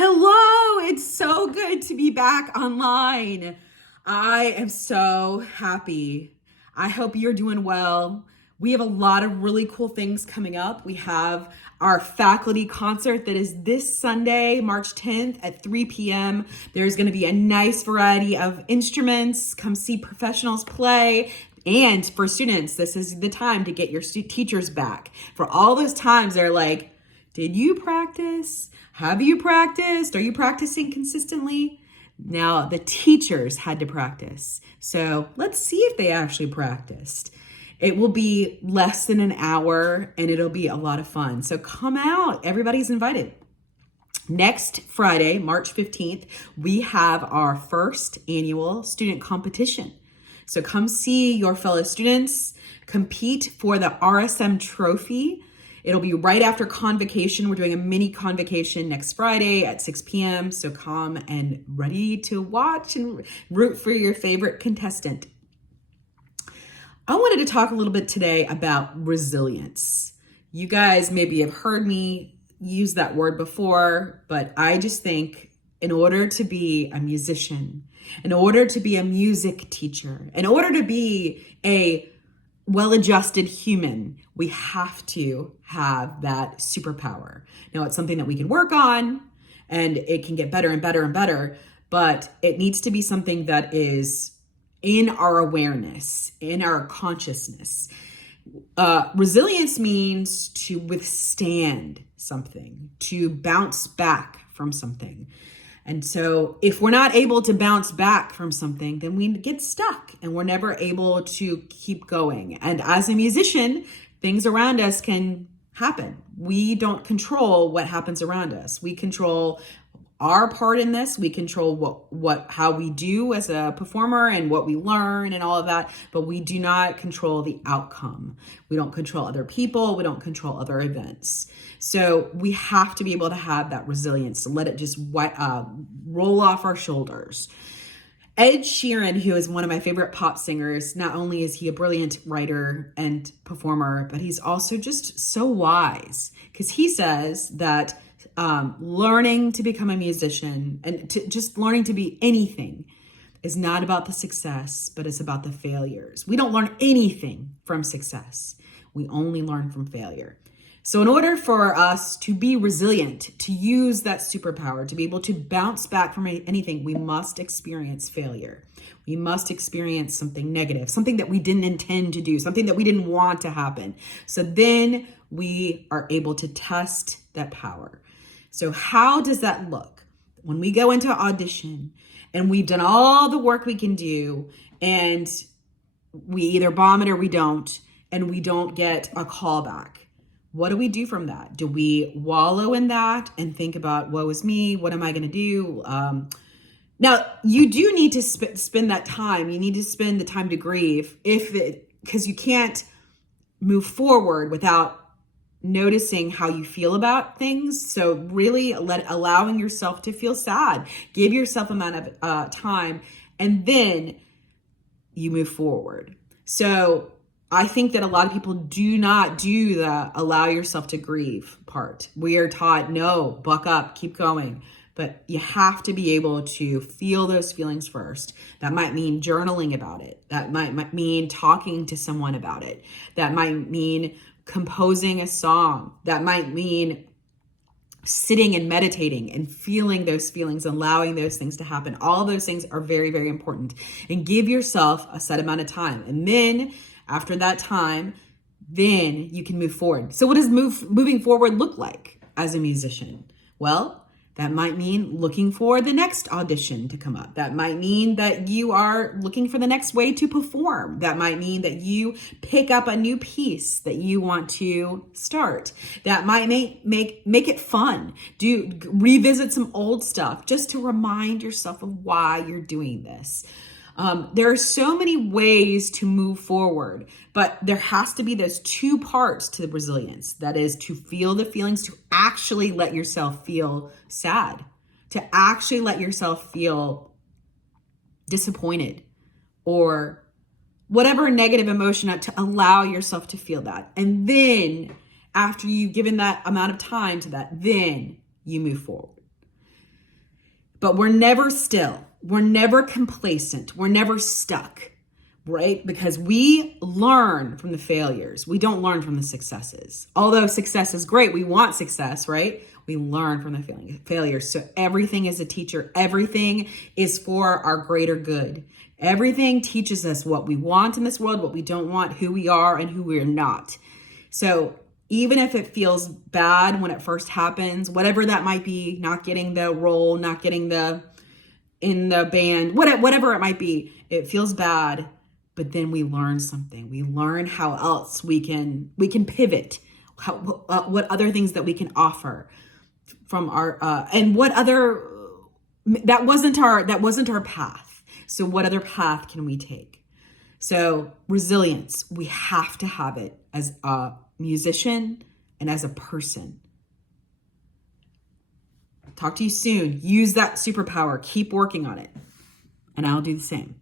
Hello, it's so good to be back online. I am so happy. I hope you're doing well. We have a lot of really cool things coming up. We have our faculty concert that is this Sunday, March 10th at 3 p.m. There's going to be a nice variety of instruments. Come see professionals play. And for students, this is the time to get your teachers back. For all those times they're like, did you practice? Have you practiced? Are you practicing consistently? Now, the teachers had to practice. So let's see if they actually practiced. It will be less than an hour and it'll be a lot of fun. So come out. Everybody's invited. Next Friday, March 15th, we have our first annual student competition. So come see your fellow students compete for the RSM trophy. It'll be right after convocation. We're doing a mini convocation next Friday at 6 p.m. So come and ready to watch and root for your favorite contestant. I wanted to talk a little bit today about resilience. You guys maybe have heard me use that word before, but I just think in order to be a musician, in order to be a music teacher, in order to be a well-adjusted human, we have to have that superpower. Now, it's something that we can work on and it can get better and better and better, but it needs to be something that is in our awareness, in our consciousness. Resilience means to withstand something, to bounce back from something. And so if we're not able to bounce back from something, then we get stuck and we're never able to keep going. And as a musician, things around us can happen. We don't control what happens around us. We control our part in this. We control how we do as a performer and what we learn and all of that, but we do not control the outcome. We don't control other people. We don't control other events. So we have to be able to have that resilience to let it just roll off our shoulders. Ed Sheeran, who is one of my favorite pop singers, not only is he a brilliant writer and performer, but he's also just so wise, because he says that learning to become a musician and just learning to be anything is not about the success, but it's about the failures. We don't learn anything from success. We only learn from failure. So in order for us to be resilient, to use that superpower, to be able to bounce back from anything, we must experience failure. We must experience something negative, something that we didn't intend to do, something that we didn't want to happen. So then we are able to test that power. So how does that look? When we go into audition and we've done all the work we can do and we either bomb it or we don't, and we don't get a call back. What do we do from that? Do we wallow in that and think about, woe is me, what am I going to do? Now, you do need to spend that time. You need to spend the time to grieve because you can't move forward without noticing how you feel about things. So really allowing yourself to feel sad, give yourself amount of time, and then you move forward. So I think that a lot of people do not do the allow yourself to grieve part. We are taught, no, buck up, keep going. But you have to be able to feel those feelings first. That might mean journaling about it. That might mean talking to someone about it. That might mean composing a song. That might mean sitting and meditating and feeling those feelings, allowing those things to happen. All those things are very, very important. And give yourself a set amount of time. And then after that time, then you can move forward. So what does moving forward look like as a musician? Well, that might mean looking for the next audition to come up. That might mean that you are looking for the next way to perform. That might mean that you pick up a new piece that you want to start. That might make it fun. Revisit some old stuff just to remind yourself of why you're doing this. There are so many ways to move forward, but there has to be those two parts to the resilience. That is to feel the feelings, to actually let yourself feel sad, to actually let yourself feel disappointed or whatever negative emotion, to allow yourself to feel that. And then after you've given that amount of time to that, then you move forward. But we're never still. We're never complacent. We're never stuck, right? Because we learn from the failures. We don't learn from the successes. Although success is great, we want success, right? We learn from the failures. So everything is a teacher. Everything is for our greater good. Everything teaches us what we want in this world, what we don't want, who we are and who we're not. So even if it feels bad when it first happens, whatever that might be, not getting the role, not getting in the band, whatever it might be, it feels bad, but then we learn something. We learn how else we can pivot, what other things that we can offer from our and what other that wasn't our path. So what other path can we take? So resilience, we have to have it as a musician and as a person. Talk to you soon. Use that superpower. Keep working on it. And I'll do the same.